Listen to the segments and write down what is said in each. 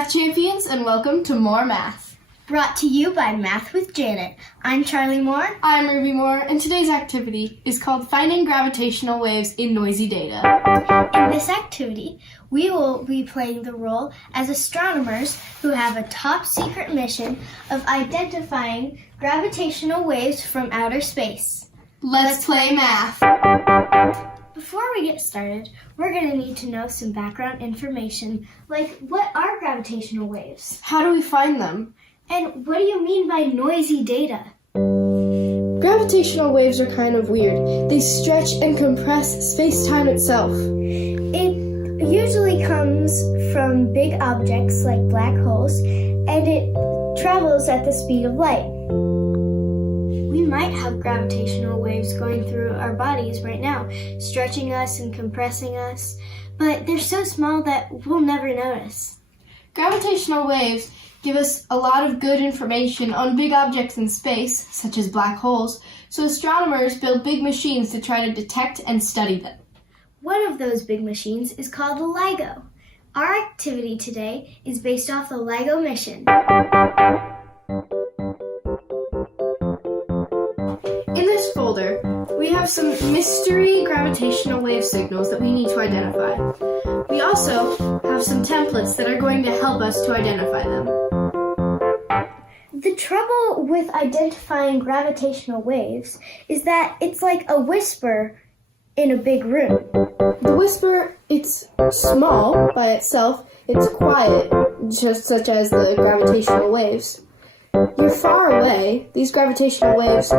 Math champions, and welcome to More Math. Brought to you by Math with Janet. I'm Charlie Moore. I'm Ruby Moore, and today's activity is called Finding Gravitational Waves in Noisy Data. In this activity, we will be playing the role as astronomers who have a top secret mission of identifying gravitational waves from outer space. Let's play math. Before we get started, we're going to need to know some background information, like what are gravitational waves? How do we find them? And what do you mean by noisy data? Gravitational waves are kind of weird. They stretch and compress space-time itself. It usually comes from big objects like black holes, and it travels at the speed of light. We might have gravitational waves going through our bodies right now, stretching us and compressing us, but they're so small that we'll never notice. Gravitational waves give us a lot of good information on big objects in space, such as black holes, so astronomers build big machines to try to detect and study them. One of those big machines is called the LIGO. Our activity today is based off the LIGO mission. In this folder, we have some mystery gravitational wave signals that we need to identify. We also have some templates that are going to help us to identify them. The trouble with identifying gravitational waves is that it's like a whisper in a big room. The whisper, it's small by itself, it's quiet, just such as the gravitational waves. You're far away. These gravitational waves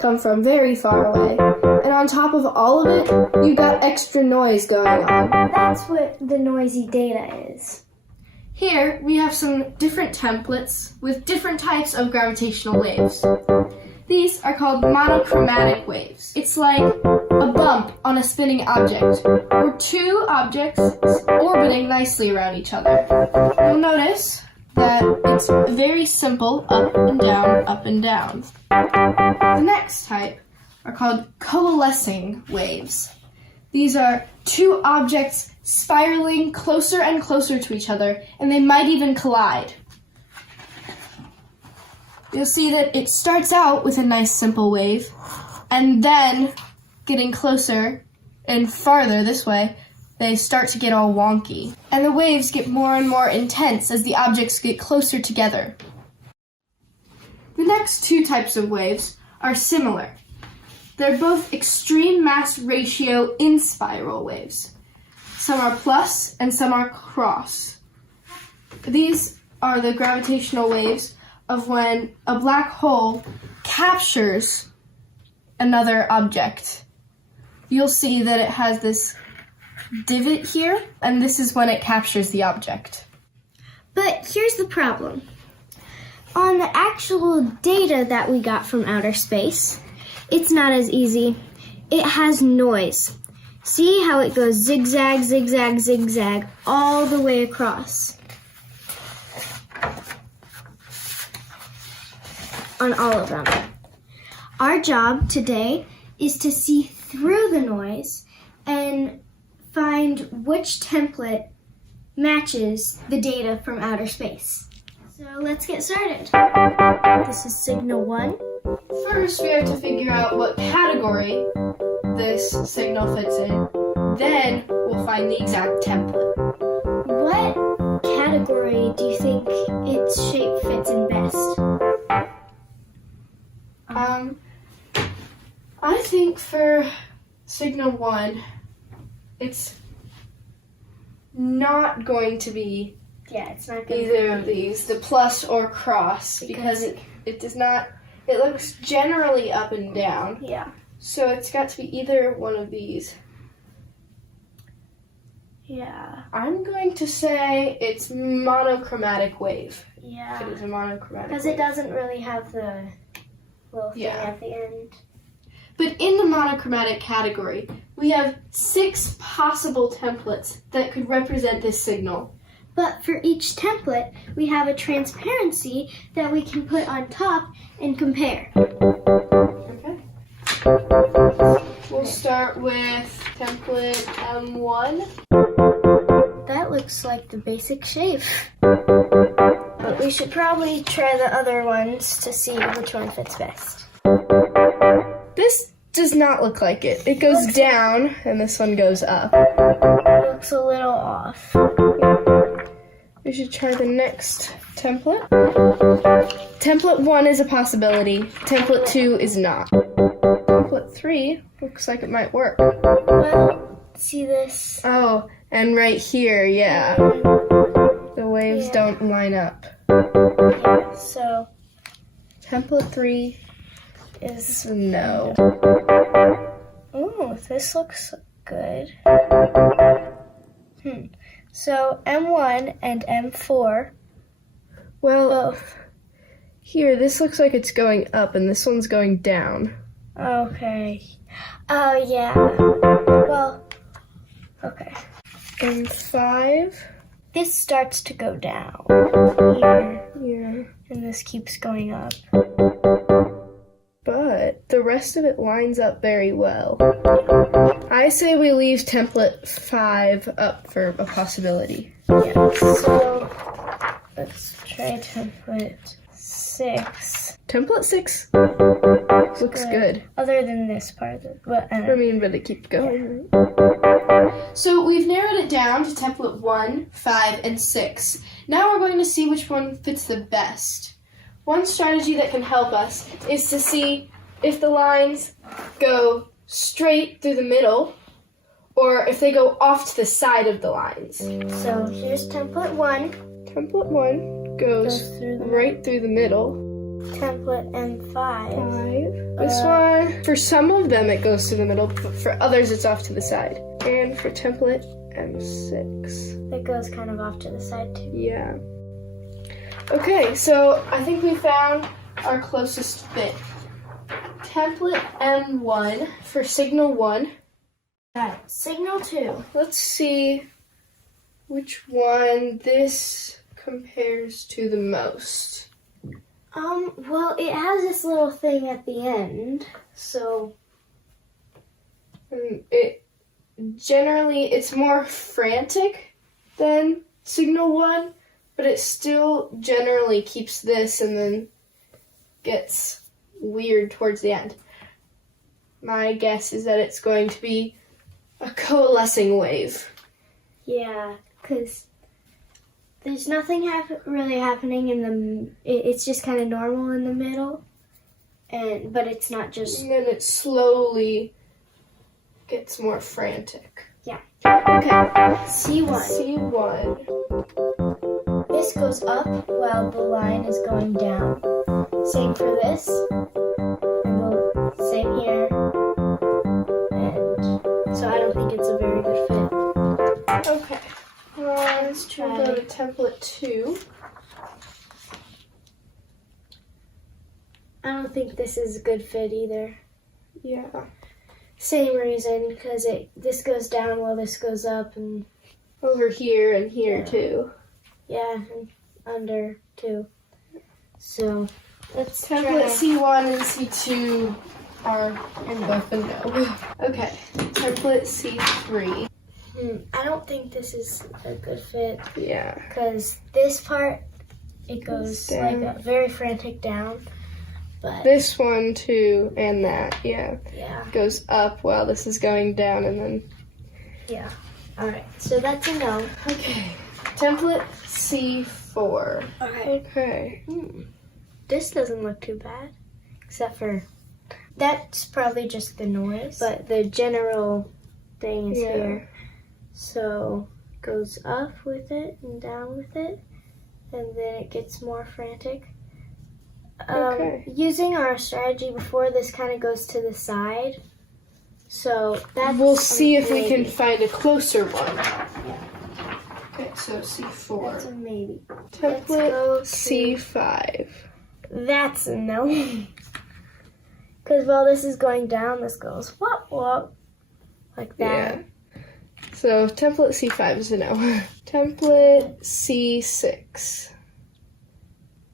come from very far away. And on top of all of it, you've got extra noise going on. That's what the noisy data is. Here, we have some different templates with different types of gravitational waves. These are called monochromatic waves. It's like a bump on a spinning object, or two objects orbiting nicely around each other. You'll notice that it's very simple, up and down, up and down. The next type are called coalescing waves. These are two objects spiraling closer and closer to each other, and they might even collide. You'll see that it starts out with a nice simple wave, and then getting closer and farther this way, they start to get all wonky. And the waves get more and more intense as the objects get closer together. The next two types of waves are similar. They're both extreme mass ratio in-spiral waves. Some are plus and some are cross. These are the gravitational waves of when a black hole captures another object. You'll see that it has this divot here, and this is when it captures the object. But here's the problem. On the actual data that we got from outer space, it's not as easy. It has noise. See how it goes zigzag, zigzag, zigzag all the way across on all of them. Our job today is to see through the noise and find which template matches the data from outer space. So let's get started. This is signal 1. First, we have to figure out what category this signal fits in. Then, we'll find the exact template. What category do you think its shape fits in best? I think for signal 1, it's not going to be It's not going either of these, the plus or cross, because it does not, it looks generally up and down. Yeah. So it's got to be either one of these. Yeah. I'm going to say it's monochromatic wave. Yeah. It is a monochromatic Because wave. it doesn't really have the little thing Yeah. at the end. But in the monochromatic category, we have 6 possible templates that could represent this signal. But for each template, we have a transparency that we can put on top and compare. Okay. We'll start with template M1. That looks like the basic shape. But we should probably try the other ones to see which one fits best. This does not look like it. It goes down, and this one goes up. Looks a little off. We should try the next template. Template 1 is a possibility. Template 2 is not. Template 3 looks like it might work. Well, see this? Oh, and right here, yeah. The waves don't line up. Yeah, so Template 3 is no. ooh, this looks good. So M1 and M4. Well, here, this looks like it's going up, and this one's going down. Okay. Oh, yeah. Well, okay. M5. This starts to go down here, Yeah. and this keeps going up. But the rest of it lines up very well. I say we leave template 5 up for a possibility. Yeah, so let's try template 6. Template 6 looks good. Other than this part, but I mean, but it keeps going. So we've narrowed it down to template 1, 5, and 6. Now we're going to see which one fits the best. One strategy that can help us is to see if the lines go straight through the middle or if they go off to the side of the lines. So here's template 1. Template 1 goes right through the middle. Template M5. 5. This one, for some of them it goes through the middle, but for others it's off to the side. And for template M6. It goes kind of off to the side too. Yeah. Okay, so I think we found our closest fit. Template M1 for signal 1. Alright, signal 2. Let's see which one this compares to the most. Well, it has this little thing at the end, so It's more frantic than signal 1, but it still generally keeps this and then gets weird towards the end. My guess is that it's going to be a coalescing wave. yeah, because there's nothing really happening in the. It's just kind of normal in the middle, but it's not just. And then it slowly gets more frantic. Yeah. Okay. C1. C1. This goes up while the line is going down. Same for this. And same here. And so I don't think it's a very good fit. Okay. Let's try to go to template 2. I don't think this is a good fit either. Yeah. Same reason, because this goes down while this goes up, and Over here and here too. yeah, and under too. So let's Template try. C1 and C2 are in both a no. Okay. Template C3. I don't think this is a good fit, Yeah. because this part, it goes like a very frantic down, but This one too, and that, yeah. yeah, Goes up while this is going down and then. yeah. All right, so that's a no. Okay. Template C4. All right. Okay. This doesn't look too bad, except for that's probably just the noise, but the general thing is here. So it goes up with it and down with it, and then it gets more frantic. Using our strategy before, this kind of goes to the side. So that's We'll see if we can find a closer one. Okay, so C4. That's a maybe. Template C5. That's a no. Because while this is going down, this goes whoop whoop like that. Yeah. So template C5 is a no. Template C6.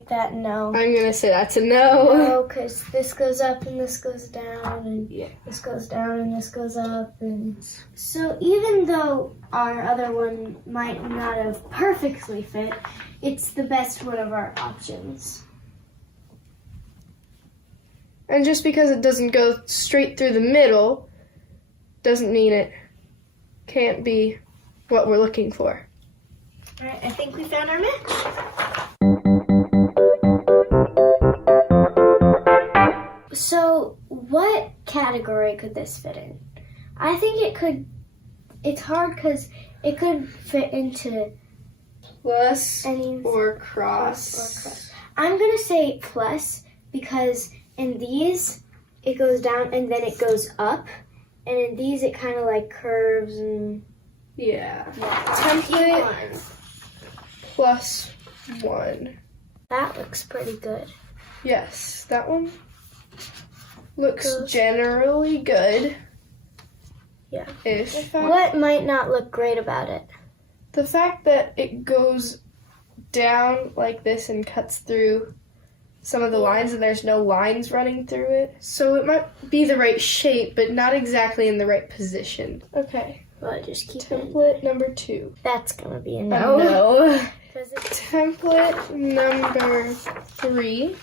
that no. I'm gonna say that's a no. No, because this goes up and this goes down, and this goes down and this goes up. And so even though our other one might not have perfectly fit, it's the best one of our options. And just because it doesn't go straight through the middle doesn't mean it can't be what we're looking for. All right, I think we found our match. So what category could this fit in? I think it could, it's hard because it could fit into Plus any or cross. I'm going to say plus because in these it goes down and then it goes up. And in these it kind of like curves and... Yeah. Template plus 1. That looks pretty good. Yes, that one looks generally good. Yeah. What might not look great about it? The fact that it goes down like this and cuts through some of the lines and there's no lines running through it. So it might be the right shape, but not exactly in the right position. Okay. Well, just keep Template number 2. That's going to be a no. No. Template number 3.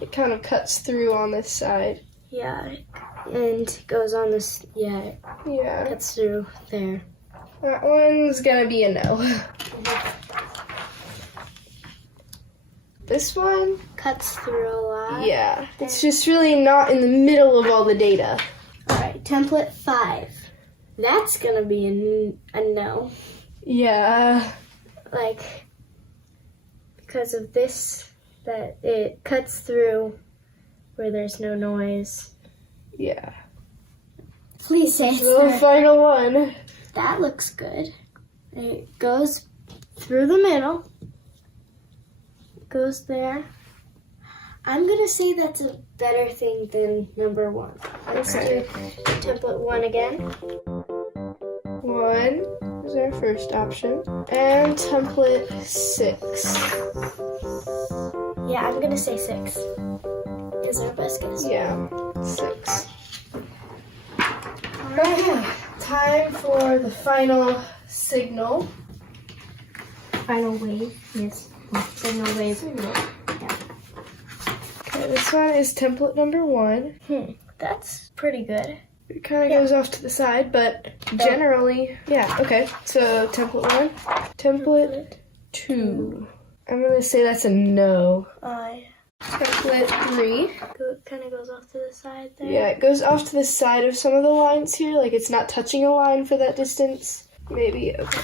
It kind of cuts through on this side. Yeah, and goes on this, yeah, cuts through there. That one's gonna be a no. This one cuts through a lot. Yeah, it's just really not in the middle of all the data. All right, template 5. That's gonna be a no. Yeah. Like, because of this, that it cuts through where there's no noise. Yeah. Please say it's the final one. That looks good. It goes through the middle. Goes there. I'm going to say that's a better thing than number 1. Let's do template 1 again. 1 is our first option. And template 6. Yeah, I'm going to say 6. Is our best guess. Yeah, 6. Alright, time for the final signal. Final wave, yes. Signal wave. Yeah. Okay, this one is template number 1. That's pretty good. It kind of goes off to the side, but generally, yeah, okay. So template 1, template 2. I'm going to say that's a no. Template 3. It kind of goes off to the side there. Yeah, it goes off to the side of some of the lines here, like it's not touching a line for that distance. Maybe, okay.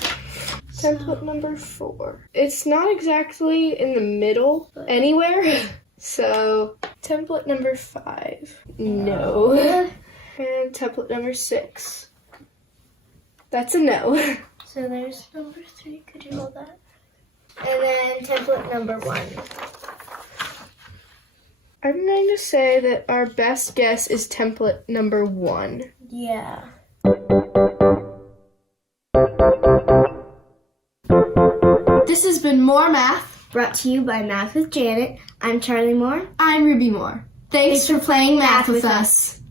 Template number 4. It's not exactly in the middle anywhere. So, template number 5. No. And template number 6. That's a no. So there's number 3. Could you hold that? And then template number 1. I'm going to say that our best guess is template number 1. Yeah. This has been More Math, brought to you by Math with Janet. I'm Charlie Moore. I'm Ruby Moore. Thanks for playing math with us.